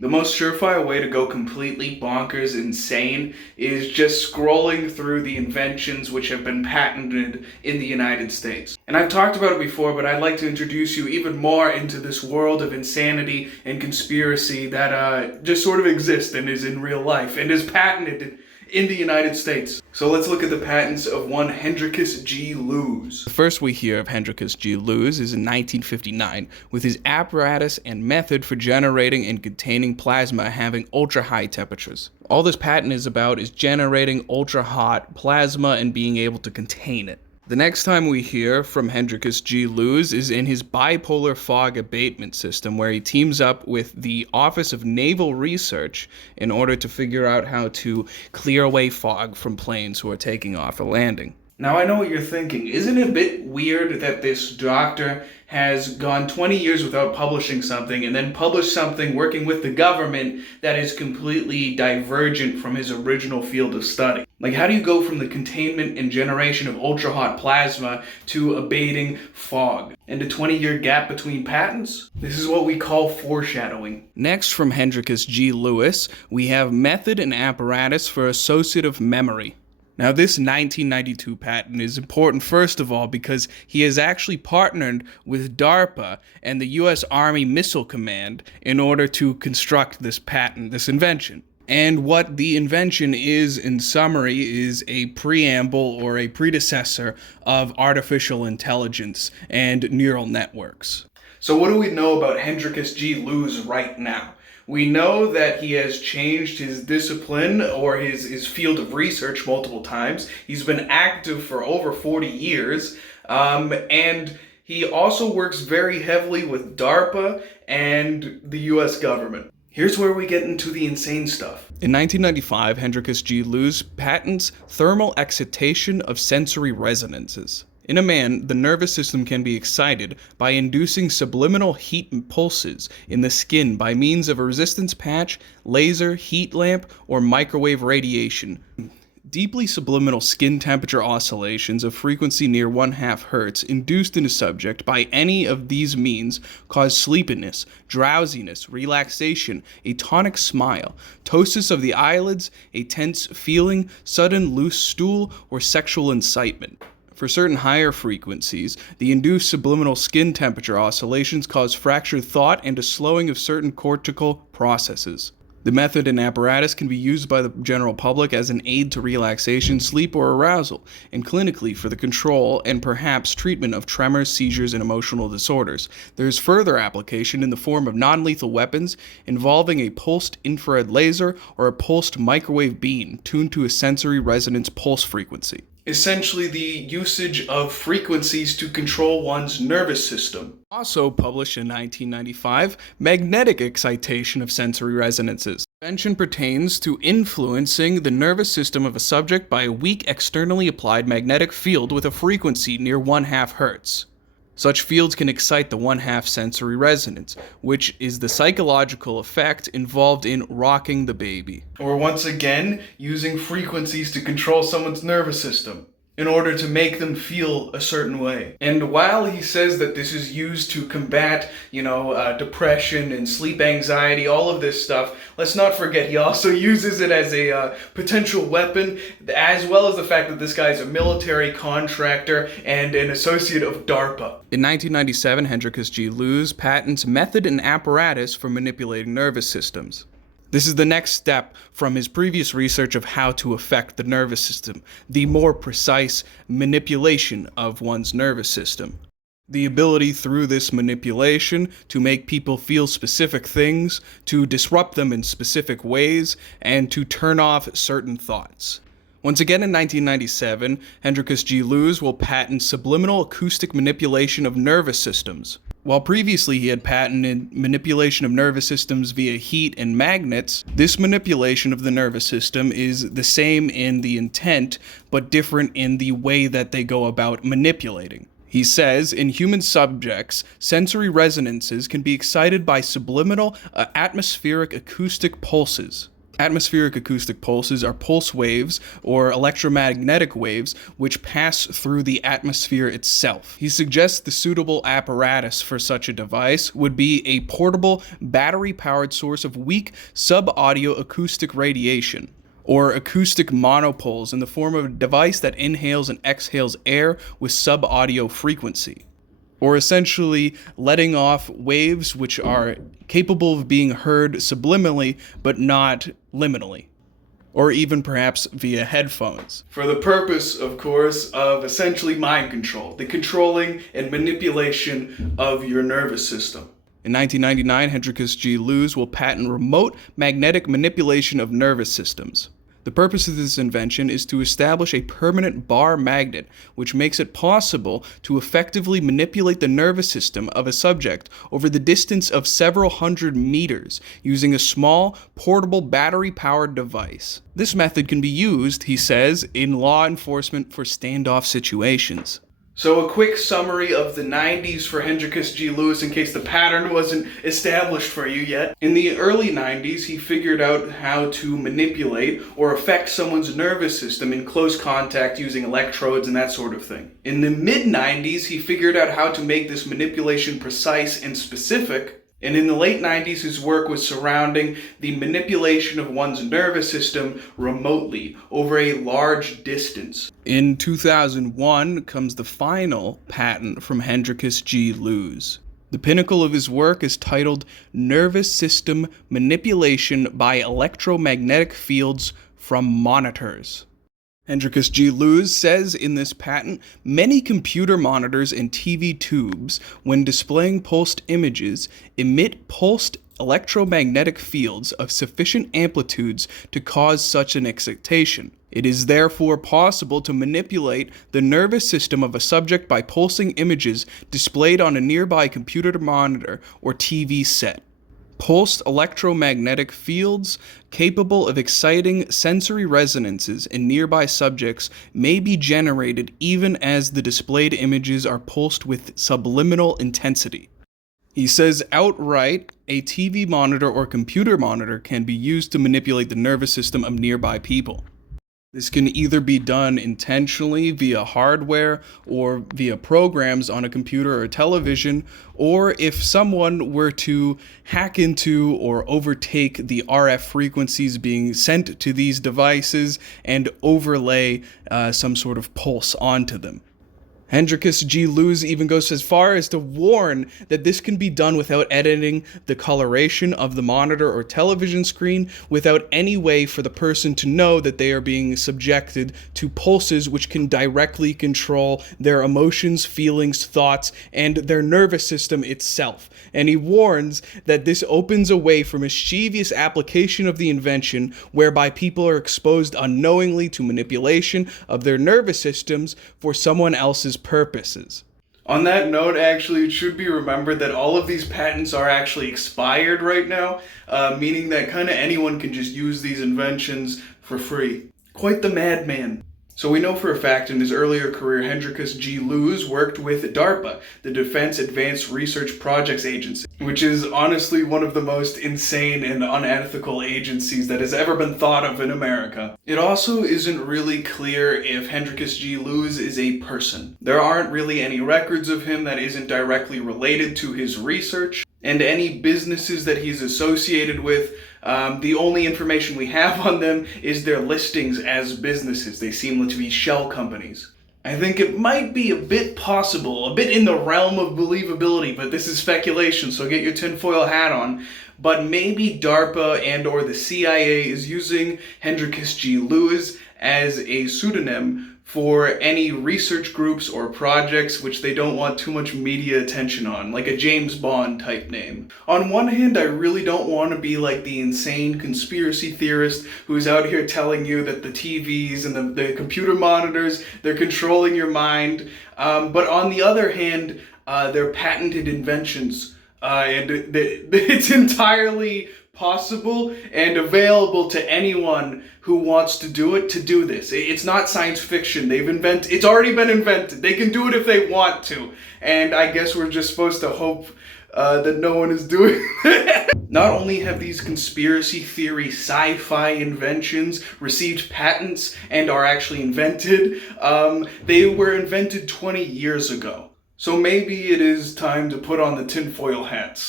The most surefire way to go completely bonkers insane is just scrolling through the inventions which have been patented in the United States. And I've talked about it before, but I'd like to introduce you even more into this world of insanity and conspiracy that just sort of exists and is in real life and is patented in the United States. So let's look at the patents of one Hendricus G. Loos. The first we hear of Hendricus G. Loos is in 1959, with his apparatus and method for generating and containing plasma having ultra-high temperatures. All this patent is about is generating ultra-hot plasma and being able to contain it. The next time we hear from Hendricus G. Loos is in his bipolar fog abatement system, where he teams up with the Office of Naval Research in order to figure out how to clear away fog from planes who are taking off or landing. Now, I know what you're thinking. Isn't it a bit weird that this doctor has gone 20 years without publishing something and then published something working with the government that is completely divergent from his original field of study? Like, how do you go from the containment and generation of ultra-hot plasma to abating fog? And a 20-year gap between patents? This is what we call foreshadowing. Next, from Hendricus G. Loos, we have method and apparatus for associative memory. Now, this 1992 patent is important, first of all, because he has actually partnered with DARPA and the U.S. Army Missile Command in order to construct this patent, this invention. And what the invention is, in summary, is a preamble or a predecessor of artificial intelligence and neural networks. So what do we know about Hendricus G. Loos right now? We know that he has changed his discipline or his field of research multiple times. He's been active for over 40 years, and he also works very heavily with DARPA and the US government. Here's where we get into the insane stuff. In 1995, Hendricus G. Loos patents thermal excitation of sensory resonances. In a man, the nervous system can be excited by inducing subliminal heat pulses in the skin by means of a resistance patch, laser, heat lamp, or microwave radiation. Deeply subliminal skin temperature oscillations of frequency near 1/2 Hz induced in a subject by any of these means cause sleepiness, drowsiness, relaxation, a tonic smile, ptosis of the eyelids, a tense feeling, sudden loose stool, or sexual incitement. For certain higher frequencies, the induced subliminal skin temperature oscillations cause fractured thought and a slowing of certain cortical processes. The method and apparatus can be used by the general public as an aid to relaxation, sleep, or arousal, and clinically for the control and perhaps treatment of tremors, seizures, and emotional disorders. There is further application in the form of non-lethal weapons involving a pulsed infrared laser or a pulsed microwave beam tuned to a sensory resonance pulse frequency. Essentially the usage of frequencies to control one's nervous system. Also published in 1995, magnetic excitation of sensory resonances. The invention pertains to influencing the nervous system of a subject by a weak externally applied magnetic field with a frequency near 1/2 Hz. Such fields can excite the 1/2 sensory resonance, which is the psychological effect involved in rocking the baby. Or once again, using frequencies to control someone's nervous system in order to make them feel a certain way. And while he says that this is used to combat, depression and sleep anxiety, all of this stuff, let's not forget he also uses it as a potential weapon, as well as the fact that this guy is a military contractor and an associate of DARPA. In 1997, Hendricus G. Loos patents method and apparatus for manipulating nervous systems. This is the next step from his previous research of how to affect the nervous system, the more precise manipulation of one's nervous system. The ability through this manipulation to make people feel specific things, to disrupt them in specific ways, and to turn off certain thoughts. Once again in 1997, Hendricus G. Loos will patent subliminal acoustic manipulation of nervous systems. While previously he had patented manipulation of nervous systems via heat and magnets, this manipulation of the nervous system is the same in the intent, but different in the way that they go about manipulating. He says, in human subjects, sensory resonances can be excited by subliminal atmospheric acoustic pulses. Atmospheric acoustic pulses are pulse waves or electromagnetic waves which pass through the atmosphere itself. He suggests the suitable apparatus for such a device would be a portable, battery-powered source of weak sub-audio acoustic radiation, or acoustic monopoles, in the form of a device that inhales and exhales air with sub-audio frequency, or essentially letting off waves which are capable of being heard subliminally but not liminally, or even perhaps via headphones. For the purpose, of course, of essentially mind control, the controlling and manipulation of your nervous system. In 1999, Hendricus G. Loos will patent remote magnetic manipulation of nervous systems. The purpose of this invention is to establish a permanent bar magnet, which makes it possible to effectively manipulate the nervous system of a subject over the distance of several hundred meters using a small, portable, battery-powered device. This method can be used, he says, in law enforcement for standoff situations. So a quick summary of the 90s for Hendricus G. Loos in case the pattern wasn't established for you yet. In the early 90s, he figured out how to manipulate or affect someone's nervous system in close contact using electrodes and that sort of thing. In the mid-90s, he figured out how to make this manipulation precise and specific. And in the late 90s, his work was surrounding the manipulation of one's nervous system remotely over a large distance. In 2001 comes the final patent from Hendricus G. Loos. The pinnacle of his work is titled Nervous System Manipulation by Electromagnetic Fields from Monitors. Hendricus G. Loos says in this patent, many computer monitors and TV tubes, when displaying pulsed images, emit pulsed electromagnetic fields of sufficient amplitudes to cause such an excitation. It is therefore possible to manipulate the nervous system of a subject by pulsing images displayed on a nearby computer monitor or TV set. Pulsed electromagnetic fields capable of exciting sensory resonances in nearby subjects may be generated even as the displayed images are pulsed with subliminal intensity. He says outright, a TV monitor or computer monitor can be used to manipulate the nervous system of nearby people. This can either be done intentionally via hardware or via programs on a computer or television, or if someone were to hack into or overtake the RF frequencies being sent to these devices and overlay some sort of pulse onto them. Hendricus G. Loos even goes as far as to warn that this can be done without editing the coloration of the monitor or television screen, without any way for the person to know that they are being subjected to pulses which can directly control their emotions, feelings, thoughts, and their nervous system itself. And he warns that this opens a way for mischievous application of the invention, whereby people are exposed unknowingly to manipulation of their nervous systems for someone else's purposes. On that note, actually, it should be remembered that all of these patents are actually expired right now, meaning that kind of anyone can just use these inventions for free. Quite the madman. So we know for a fact in his earlier career, Hendricus G. Loos worked with DARPA, the Defense Advanced Research Projects Agency, which is honestly one of the most insane and unethical agencies that has ever been thought of in America. It also isn't really clear if Hendricus G. Loos is a person. There aren't really any records of him that isn't directly related to his research, and any businesses that he's associated with, the only information we have on them is their listings as businesses. They seem to be shell companies. I think it might be a bit possible, a bit in the realm of believability, but this is speculation, so get your tinfoil hat on. But maybe DARPA and or the CIA is using Hendricus G. Loos as a pseudonym for any research groups or projects which they don't want too much media attention on, like a James Bond type name. On one hand, I really don't want to be like the insane conspiracy theorist who's out here telling you that the TVs and the computer monitors, they're controlling your mind. But on the other hand, they're patented inventions. And it's entirely possible and available to anyone who wants to do it to do this. It's not science fiction. It's already been invented. They can do it if they want to. And I guess we're just supposed to hope that no one is doing it. Not only have these conspiracy theory sci-fi inventions received patents and are actually invented, they were invented 20 years ago. So maybe it is time to put on the tinfoil hats.